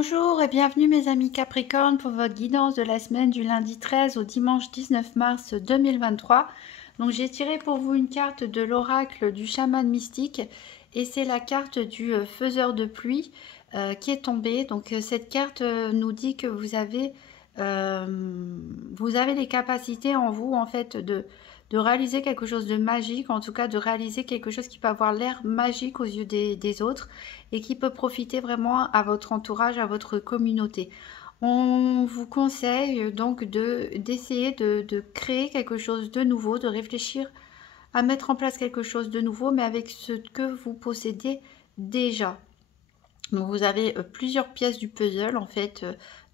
Bonjour et bienvenue mes amis Capricorne pour votre guidance de la semaine du lundi 13 au dimanche 19 mars 2023. Donc j'ai tiré pour vous une carte de l'oracle du chaman mystique et c'est la carte du faiseur de pluie qui est tombée. Donc cette carte nous dit que vous avez les capacités en vous en fait de réaliser quelque chose de magique, en tout cas de réaliser quelque chose qui peut avoir l'air magique aux yeux des autres et qui peut profiter vraiment à votre entourage, à votre communauté. On vous conseille donc d'essayer de créer quelque chose de nouveau, de réfléchir à mettre en place quelque chose de nouveau, mais avec ce que vous possédez déjà. Donc vous avez plusieurs pièces du puzzle en fait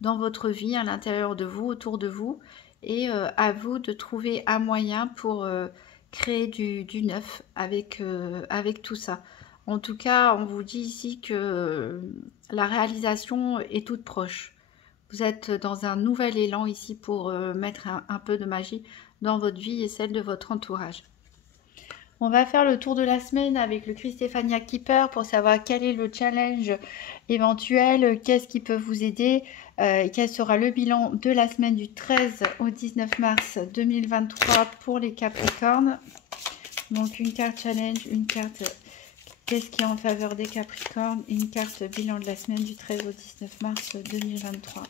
dans votre vie, à l'intérieur de vous, autour de vous, et à vous de trouver un moyen pour créer du neuf avec tout ça. En tout cas, on vous dit ici que la réalisation est toute proche. Vous êtes dans un nouvel élan ici pour mettre un peu de magie dans votre vie et celle de votre entourage. On va faire le tour de la semaine avec le Christéphania Keeper pour savoir quel est le challenge éventuel, qu'est-ce qui peut vous aider, quel sera le bilan de la semaine du 13 au 19 mars 2023 pour les Capricornes. Donc une carte challenge, une carte qu'est-ce qui est en faveur des Capricornes, une carte bilan de la semaine du 13 au 19 mars 2023.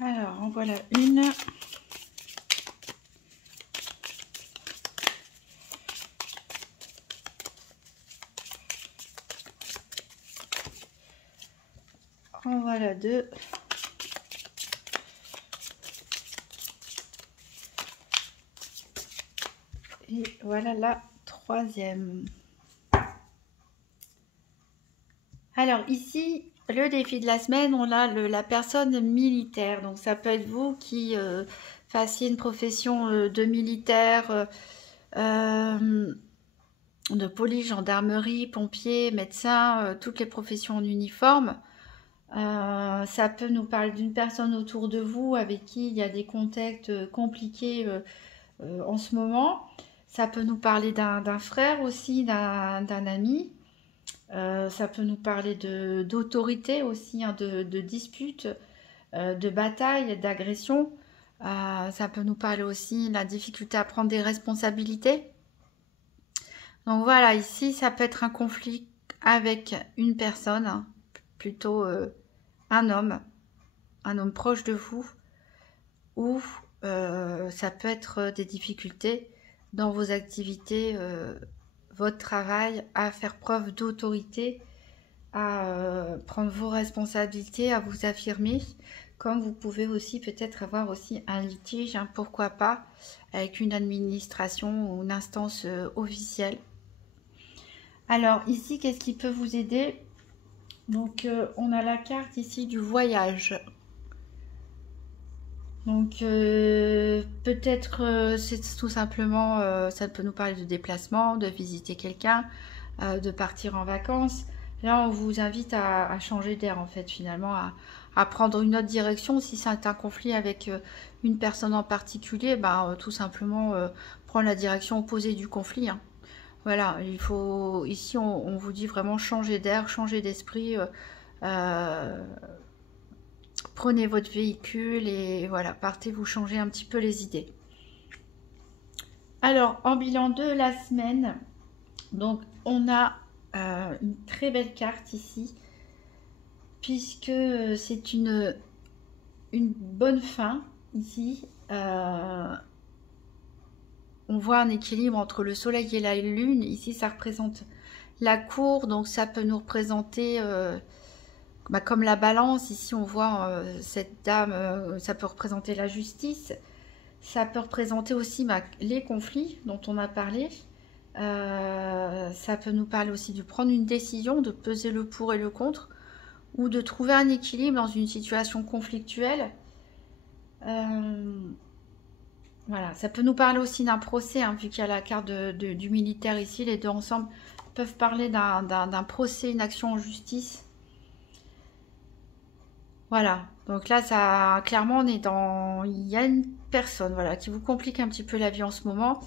Alors, en voilà une. En voilà deux. Et voilà la troisième. Alors ici, le défi de la semaine, on a la personne militaire. Donc ça peut être vous qui fassiez une profession de militaire, de police, gendarmerie, pompier, médecin, toutes les professions en uniforme. Ça peut nous parler d'une personne autour de vous avec qui il y a des contacts compliqués en ce moment. Ça peut nous parler d'un frère aussi, d'un ami. Ça peut nous parler d'autorité aussi, hein, de disputes, de batailles, d'agressions. Ça peut nous parler aussi de la difficulté à prendre des responsabilités. Donc voilà, ici, ça peut être un conflit avec une personne, hein, plutôt un homme proche de vous, ou ça peut être des difficultés dans vos activités, votre travail, à faire preuve d'autorité, à prendre vos responsabilités, à vous affirmer, comme vous pouvez aussi peut-être avoir aussi un litige, hein, pourquoi pas, avec une administration ou une instance officielle. Alors ici, qu'est-ce qui peut vous aider? Donc on a la carte ici du voyage. Donc peut-être c'est tout simplement, ça peut nous parler de déplacement, de visiter quelqu'un, de partir en vacances. Là on vous invite à changer d'air en fait finalement, à prendre une autre direction. Si c'est un conflit avec une personne en particulier, ben, tout simplement prendre la direction opposée du conflit, hein. Voilà, il faut, ici on vous dit vraiment changer d'air, changer d'esprit, prenez votre véhicule et voilà, partez vous changer un petit peu les idées. Alors, en bilan de la semaine, donc on a une très belle carte ici, puisque c'est une bonne fin ici. On voit un équilibre entre le soleil et la lune. Ici, ça représente la cour, donc ça peut nous représenter comme la balance. Ici, on voit cette dame, ça peut représenter la justice. Ça peut représenter aussi les conflits dont on a parlé. Ça peut nous parler aussi de prendre une décision, de peser le pour et le contre, ou de trouver un équilibre dans une situation conflictuelle. Voilà, ça peut nous parler aussi d'un procès, hein, vu qu'il y a la carte du militaire ici. Les deux ensemble peuvent parler d'un procès, une action en justice. Voilà, donc là, ça, clairement, on est dans... Il y a une personne, voilà, qui vous complique un petit peu la vie en ce moment.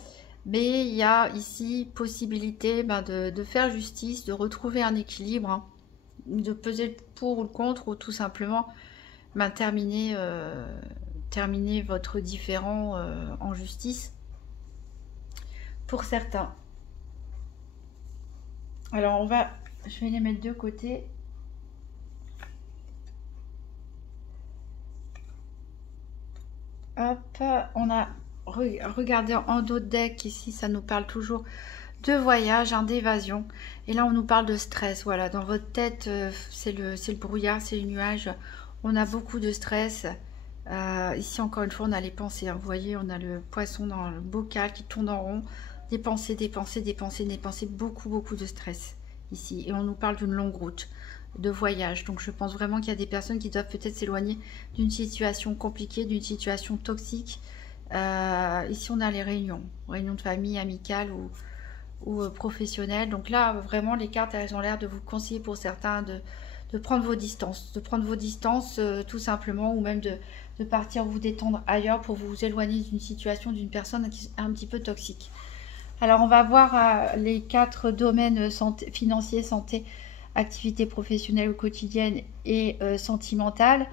Mais il y a ici possibilité de faire justice, de retrouver un équilibre, hein, de peser le pour ou le contre, ou tout simplement terminer votre différend en justice pour certains. Alors je vais les mettre de côté. Hop, on a regardé en dos de deck ici, ça nous parle toujours de voyage, hein, d'évasion. Et là, on nous parle de stress. Voilà, dans votre tête, c'est le brouillard, c'est les nuages. On a beaucoup de stress. Ici, encore une fois, on a les pensées, hein. Vous voyez, on a le poisson dans le bocal qui tourne en rond. Des pensées, des pensées, des pensées, des pensées. Beaucoup, beaucoup de stress ici. Et on nous parle d'une longue route de voyage. Donc, je pense vraiment qu'il y a des personnes qui doivent peut-être s'éloigner d'une situation compliquée, d'une situation toxique. Ici, on a les réunions de famille, amicales ou professionnelles. Donc là, vraiment, les cartes, elles ont l'air de vous conseiller pour certains de prendre vos distances. De prendre vos distances, tout simplement, ou même de partir vous détendre ailleurs pour vous éloigner d'une situation, d'une personne un petit peu toxique. Alors, on va voir les 4 domaines financiers, santé, activité professionnelle ou quotidienne et sentimentale,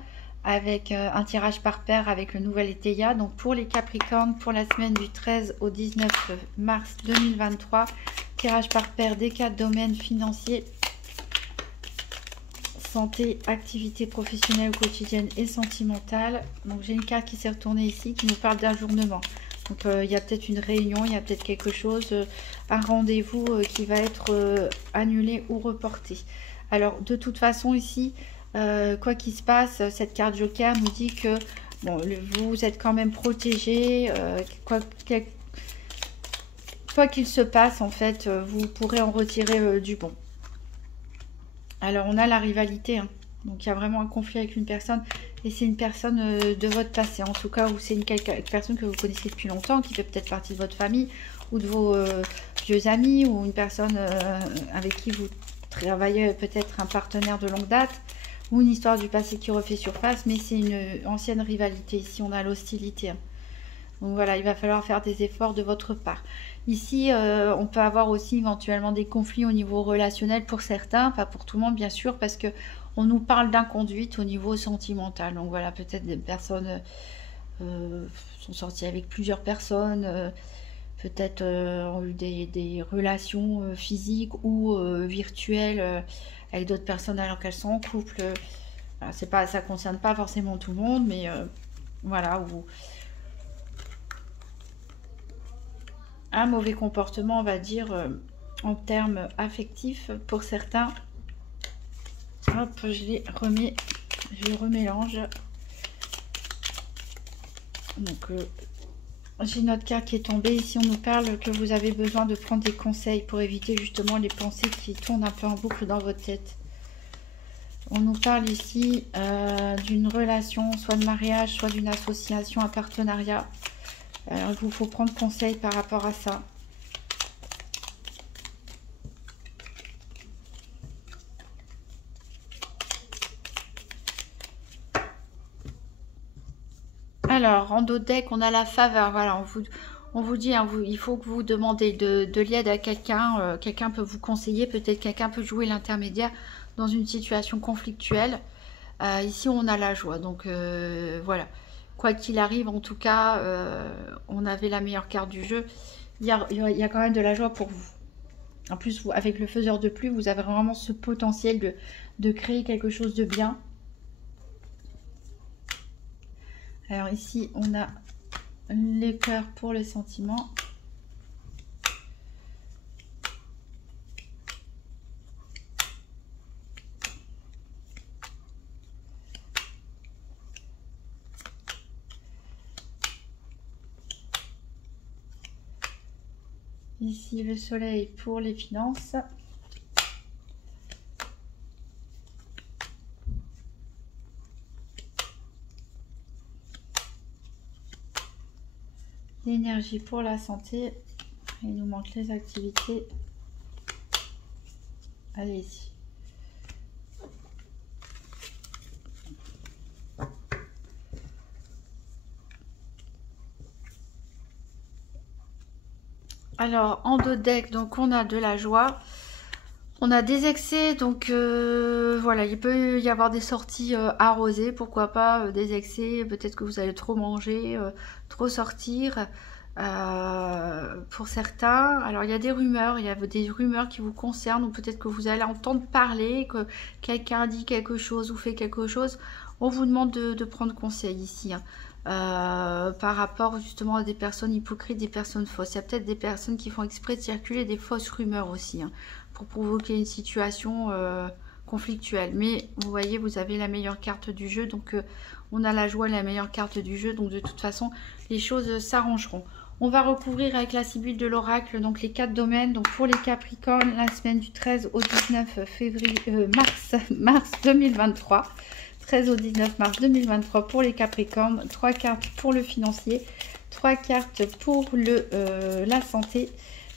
avec un tirage par paire avec le nouvel Eteia. Donc pour les Capricornes, pour la semaine du 13 au 19 mars 2023, tirage par paire des 4 domaines financiers, santé, activité professionnelle ou quotidienne et sentimentale. Donc j'ai une carte qui s'est retournée ici qui nous parle d'ajournement. Donc il y a peut-être une réunion, il y a peut-être quelque chose, un rendez-vous qui va être annulé ou reporté. Alors de toute façon ici, quoi qu'il se passe, cette carte Joker nous dit que bon, vous êtes quand même protégé, quoi qu'il se passe en fait, vous pourrez en retirer du bon. Alors on a la rivalité, hein. Donc il y a vraiment un conflit avec une personne. Et c'est une personne de votre passé, en tout cas, ou c'est une personne que vous connaissez depuis longtemps, qui fait peut-être partie de votre famille, ou de vos vieux amis, ou une personne avec qui vous travaillez, peut-être un partenaire de longue date, ou une histoire du passé qui refait surface, mais c'est une ancienne rivalité. Ici, on a l'hostilité, hein. Donc voilà, il va falloir faire des efforts de votre part. Ici, on peut avoir aussi éventuellement des conflits au niveau relationnel pour certains, pas pour tout le monde bien sûr, parce que on nous parle d'inconduite au niveau sentimental. Donc voilà, peut-être des personnes sont sorties avec plusieurs personnes, peut-être ont eu des relations physiques ou virtuelles avec d'autres personnes alors qu'elles sont en couple. Voilà, ça concerne pas forcément tout le monde, mais voilà, ou un mauvais comportement, on va dire, en termes affectifs pour certains. Hop, je le remélange. Donc, j'ai notre carte qui est tombée. Ici, on nous parle que vous avez besoin de prendre des conseils pour éviter justement les pensées qui tournent un peu en boucle dans votre tête. On nous parle ici d'une relation, soit de mariage, soit d'une association, un partenariat. Alors, il vous faut prendre conseil par rapport à ça. Alors, en dos de deck, on a la faveur. Voilà, on vous dit, hein, il faut que vous demandez de l'aide à quelqu'un. Quelqu'un peut vous conseiller, peut-être quelqu'un peut jouer l'intermédiaire dans une situation conflictuelle. Ici, on a la joie. Donc, voilà. Quoi qu'il arrive, en tout cas, on avait la meilleure carte du jeu. Il y a quand même de la joie pour vous. En plus, vous, avec le faiseur de pluie, vous avez vraiment ce potentiel de créer quelque chose de bien. Alors ici, on a les cœurs pour le sentiment. Ici, le soleil pour les finances. L'énergie pour la santé. Il nous manque les activités. Allez-y. Alors, en dos de deck, donc on a de la joie. On a des excès, donc voilà, il peut y avoir des sorties arrosées, pourquoi pas des excès, peut-être que vous allez trop manger, trop sortir pour certains. Alors il y a des rumeurs, il y a des rumeurs qui vous concernent, ou peut-être que vous allez entendre parler, que quelqu'un dit quelque chose ou fait quelque chose. On vous demande de prendre conseil ici, hein. Par rapport justement à des personnes hypocrites, des personnes fausses. Il y a peut-être des personnes qui font exprès de circuler des fausses rumeurs aussi, hein, pour provoquer une situation conflictuelle. Mais vous voyez, vous avez la meilleure carte du jeu, donc on a la joie, la meilleure carte du jeu, donc de toute façon, les choses s'arrangeront. On va recouvrir avec la Sibylle de l'oracle, donc les 4 domaines. Donc pour les Capricornes, la semaine du 13 au 19 février, mars 2023. 13 au 19 mars 2023 pour les Capricornes, 3 cartes pour le financier, 3 cartes pour la santé,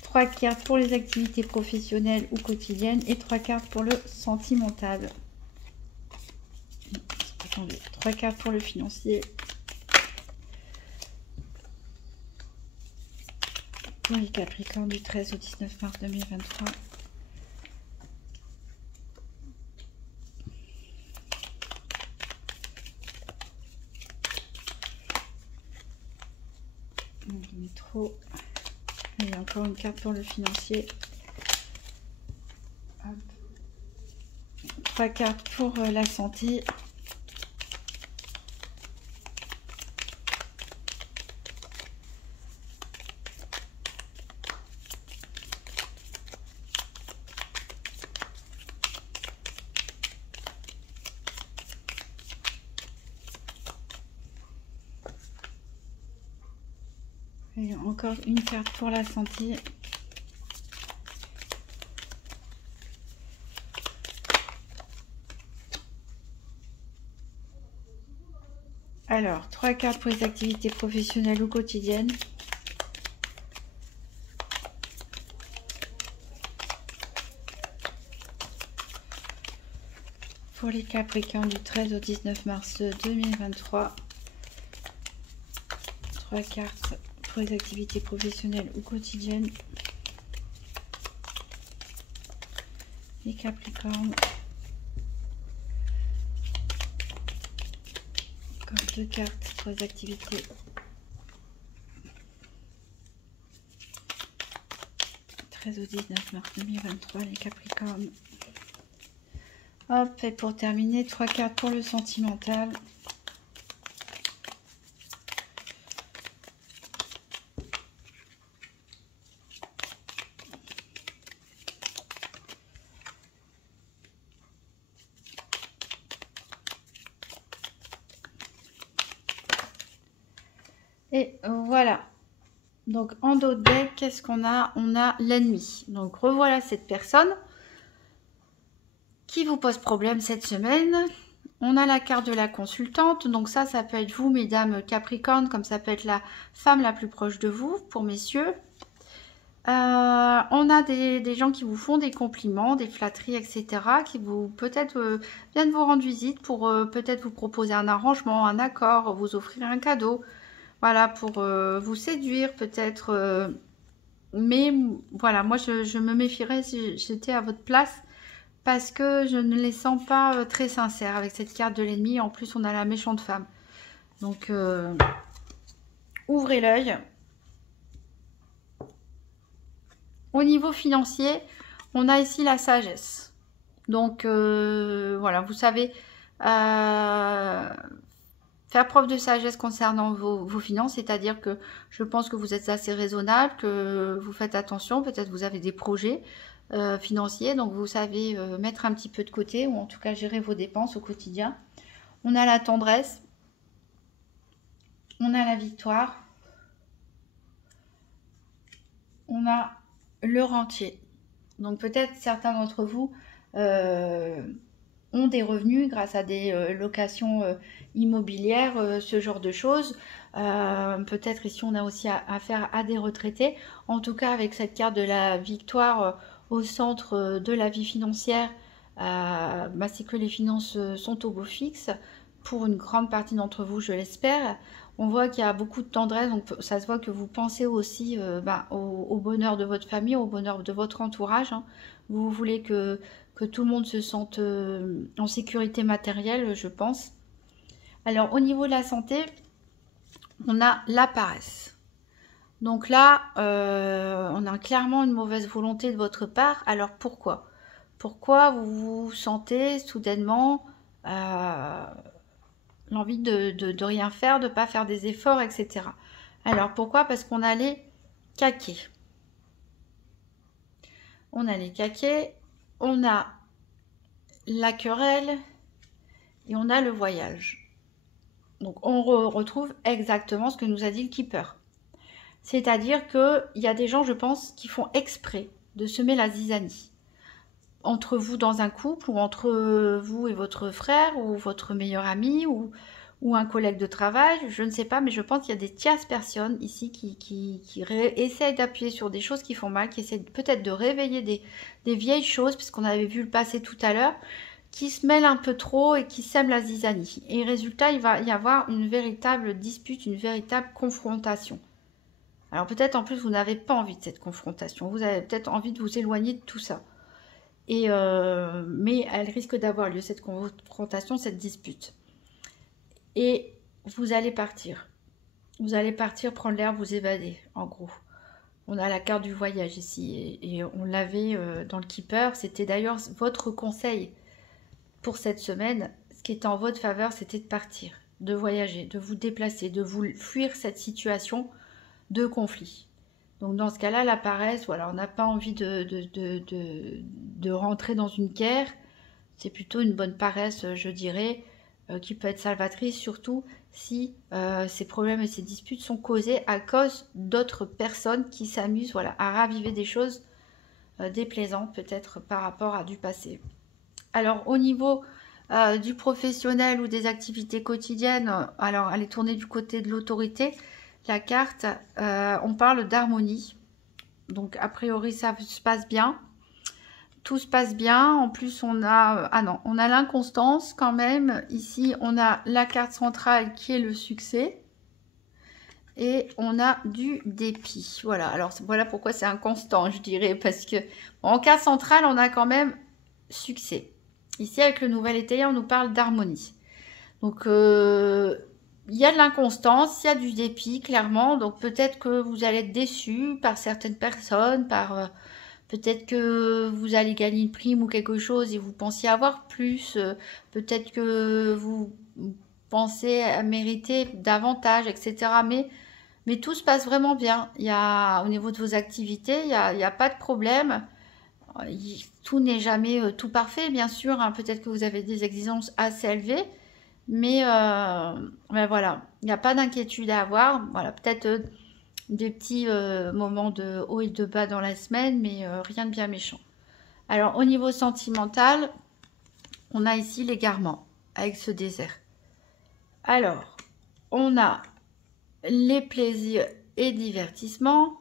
3 cartes pour les activités professionnelles ou quotidiennes et 3 cartes pour le sentimental. Attendez, 3 cartes pour le financier, pour les Capricornes du 13 au 19 mars 2023. Trop. Et encore une carte pour le financier. Hop. 3 cartes pour la santé. Et encore une carte pour la santé. Alors, 3 cartes pour les activités professionnelles ou quotidiennes. Pour les Capricornes du 13 au 19 mars 2023. 3 cartes pour les activités professionnelles ou quotidiennes. Les Capricornes. Encore 2 cartes pour les activités. Au 19 mars 2023, les Capricornes. Hop, et pour terminer, 3 cartes pour le sentimental. Et voilà. Donc en dos de deck, qu'est-ce qu'on a? On a l'ennemi. Donc revoilà cette personne qui vous pose problème cette semaine. On a la carte de la consultante. Donc ça peut être vous, mesdames Capricorne, comme ça peut être la femme la plus proche de vous, pour messieurs. On a des gens qui vous font des compliments, des flatteries, etc. Qui vous peut-être viennent vous rendre visite pour peut-être vous proposer un arrangement, un accord, vous offrir un cadeau. Voilà, pour vous séduire peut-être. Mais voilà, moi je me méfierais si j'étais à votre place. Parce que je ne les sens pas très sincères avec cette carte de l'ennemi. En plus, on a la méchante femme. Donc, ouvrez l'œil. Au niveau financier, on a ici la sagesse. Donc, voilà, vous savez faire preuve de sagesse concernant vos finances. C'est-à-dire que je pense que vous êtes assez raisonnable, que vous faites attention. Peut-être vous avez des projets financiers, donc vous savez mettre un petit peu de côté, ou en tout cas gérer vos dépenses au quotidien. On a la tendresse, on a la victoire, on a le rentier. Donc peut-être certains d'entre vous ont ont des revenus grâce à des locations immobilières, ce genre de choses. Peut-être ici on a aussi affaire à des retraités. En tout cas, avec cette carte de la victoire au centre de la vie financière, c'est que les finances sont au beau fixe pour une grande partie d'entre vous, je l'espère. On voit qu'il y a beaucoup de tendresse, donc ça se voit que vous pensez aussi au bonheur de votre famille, au bonheur de votre entourage. Hein. Vous voulez que tout le monde se sente en sécurité matérielle, je pense. Alors, au niveau de la santé, on a la paresse. Donc là, on a clairement une mauvaise volonté de votre part. Alors, pourquoi? Pourquoi vous vous sentez soudainement l'envie de rien faire, de ne pas faire des efforts, etc. Alors, pourquoi? Parce qu'on a les caquets. On a les caquets, on a la querelle et on a le voyage. Donc, on retrouve exactement ce que nous a dit le keeper. C'est-à-dire qu'il y a des gens, je pense, qui font exprès de semer la zizanie. Entre vous dans un couple, ou entre vous et votre frère, ou votre meilleur ami, ou un collègue de travail, je ne sais pas, mais je pense qu'il y a des tierces personnes ici qui essayent d'appuyer sur des choses qui font mal, qui essaient peut-être de réveiller des vieilles choses, puisqu'on avait vu le passé tout à l'heure, qui se mêlent un peu trop et qui sèment la zizanie. Et résultat, il va y avoir une véritable dispute, une véritable confrontation. Alors peut-être en plus, vous n'avez pas envie de cette confrontation, vous avez peut-être envie de vous éloigner de tout ça. Mais elle risque d'avoir lieu, cette confrontation, cette dispute. Et vous allez partir. Vous allez partir prendre l'air, vous évader, en gros. On a la carte du voyage ici, et on l'avait dans le keeper. C'était d'ailleurs votre conseil pour cette semaine. Ce qui était en votre faveur, c'était de partir, de voyager, de vous déplacer, de vous fuir cette situation de conflit. Donc dans ce cas-là, la paresse, voilà, on n'a pas envie de rentrer dans une guerre. C'est plutôt une bonne paresse, je dirais, qui peut être salvatrice, surtout si ces problèmes et ces disputes sont causés à cause d'autres personnes qui s'amusent, voilà, à raviver des choses déplaisantes, peut-être par rapport à du passé. Alors au niveau du professionnel ou des activités quotidiennes, alors elle est tournée du côté de l'autorité. La carte, on parle d'harmonie. Donc, a priori, ça se passe bien. Tout se passe bien. En plus, on a... on a l'inconstance quand même. Ici, on a la carte centrale qui est le succès. Et on a du dépit. Voilà. Alors, voilà pourquoi c'est inconstant, je dirais. Parce que en carte centrale, on a quand même succès. Ici, avec le nouvel étayer, on nous parle d'harmonie. Donc... il y a de l'inconstance, il y a du dépit, clairement. Donc, peut-être que vous allez être déçu par certaines personnes, peut-être que vous allez gagner une prime ou quelque chose et vous pensiez avoir plus. Peut-être que vous pensez à mériter davantage, etc. Mais tout se passe vraiment bien. Au niveau de vos activités, il n'y a pas de problème. Tout n'est jamais tout parfait, bien sûr. Hein. Peut-être que vous avez des exigences assez élevées. Mais voilà, il n'y a pas d'inquiétude à avoir. Voilà, peut-être des petits moments de haut et de bas dans la semaine, mais rien de bien méchant. Alors, au niveau sentimental, on a ici l'égarement avec ce désert. Alors, on a les plaisirs et divertissements.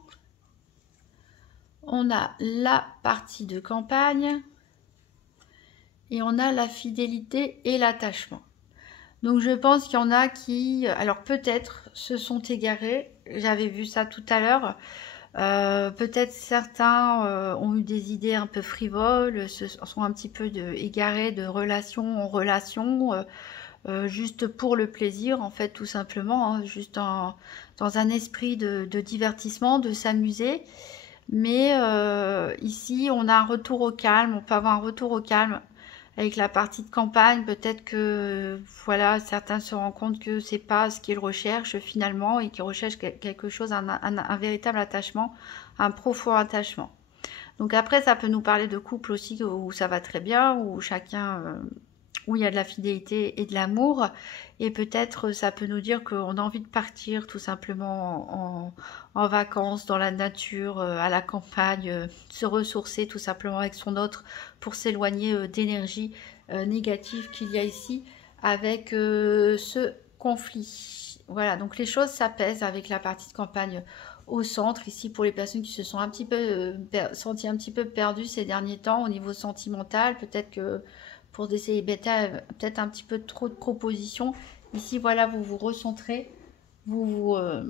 On a la partie de campagne. Et on a la fidélité et l'attachement. Donc je pense qu'il y en a qui, alors peut-être, se sont égarés. J'avais vu ça tout à l'heure. Peut-être certains ont eu des idées un peu frivoles, se sont un petit peu égarés de relation en relation, juste pour le plaisir, en fait, tout simplement, hein, juste dans un esprit de divertissement, de s'amuser. Mais ici, on a un retour au calme, on peut avoir un retour au calme. Avec la partie de campagne, peut-être que voilà, certains se rendent compte que c'est pas ce qu'ils recherchent finalement et qu'ils recherchent quelque chose, un véritable attachement, un profond attachement. Donc après, ça peut nous parler de couple aussi où ça va très bien, où chacun, où il y a de la fidélité et de l'amour. Et peut-être ça peut nous dire qu'on a envie de partir tout simplement en vacances, dans la nature, à la campagne, se ressourcer tout simplement avec son autre pour s'éloigner d'énergie négative qu'il y a ici avec ce conflit. Voilà, donc les choses s'apaisent avec la partie de campagne au centre. Ici, pour les personnes qui se sont un petit peu senties un petit peu perdues ces derniers temps au niveau sentimental, peut-être que pour des célibataires, peut-être un petit peu trop de propositions. Ici, voilà, vous vous recentrez, voilà,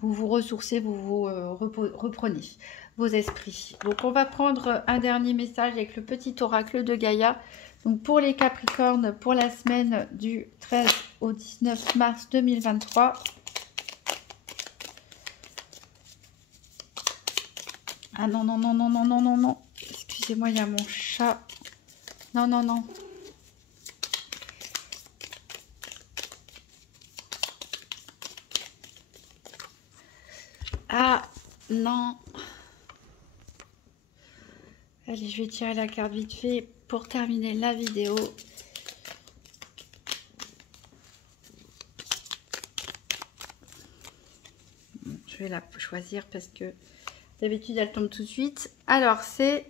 vous vous ressourcez, vous vous reprenez vos esprits. Donc, on va prendre un dernier message avec le petit oracle de Gaïa. Donc, pour les Capricornes, pour la semaine du 13 au 19 mars 2023. Ah non, non, non, non, non, non, non, non. Excusez-moi, il y a mon chat. Non, non, non. Ah, non. Allez, je vais tirer la carte vite fait pour terminer la vidéo. Je vais la choisir parce que d'habitude, elle tombe tout de suite. Alors, c'est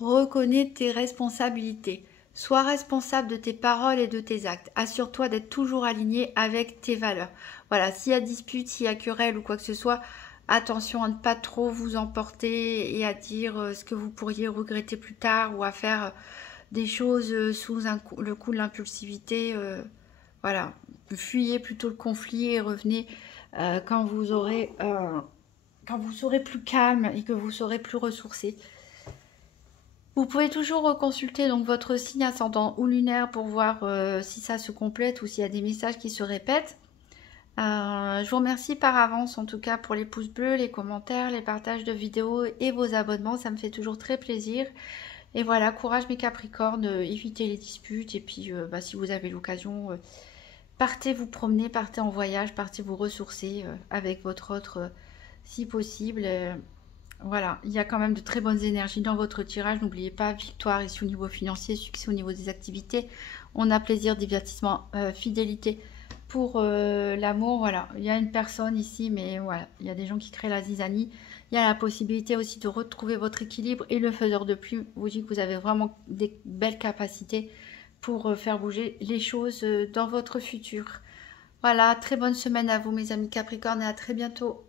reconnais tes responsabilités. Sois responsable de tes paroles et de tes actes. Assure-toi d'être toujours aligné avec tes valeurs. Voilà, s'il y a dispute, s'il y a querelle ou quoi que ce soit, attention à ne pas trop vous emporter et à dire ce que vous pourriez regretter plus tard ou à faire des choses sous le coup de l'impulsivité. Voilà, fuyez plutôt le conflit et revenez quand vous serez plus calme et que vous serez plus ressourcé. Vous pouvez toujours consulter donc votre signe ascendant ou lunaire pour voir si ça se complète ou s'il y a des messages qui se répètent. Je vous remercie par avance en tout cas pour les pouces bleus, les commentaires, les partages de vidéos et vos abonnements. Ça me fait toujours très plaisir. Et voilà, courage mes Capricornes, évitez les disputes. Et puis si vous avez l'occasion, partez vous promener, partez en voyage, partez vous ressourcer avec votre autre si possible. Voilà, il y a quand même de très bonnes énergies dans votre tirage. N'oubliez pas, victoire ici au niveau financier, succès au niveau des activités. On a plaisir, divertissement, fidélité pour l'amour. Voilà, il y a une personne ici, mais voilà, il y a des gens qui créent la zizanie. Il y a la possibilité aussi de retrouver votre équilibre. Et le faiseur de pluie vous dit que vous avez vraiment des belles capacités pour faire bouger les choses dans votre futur. Voilà, très bonne semaine à vous mes amis Capricornes et à très bientôt.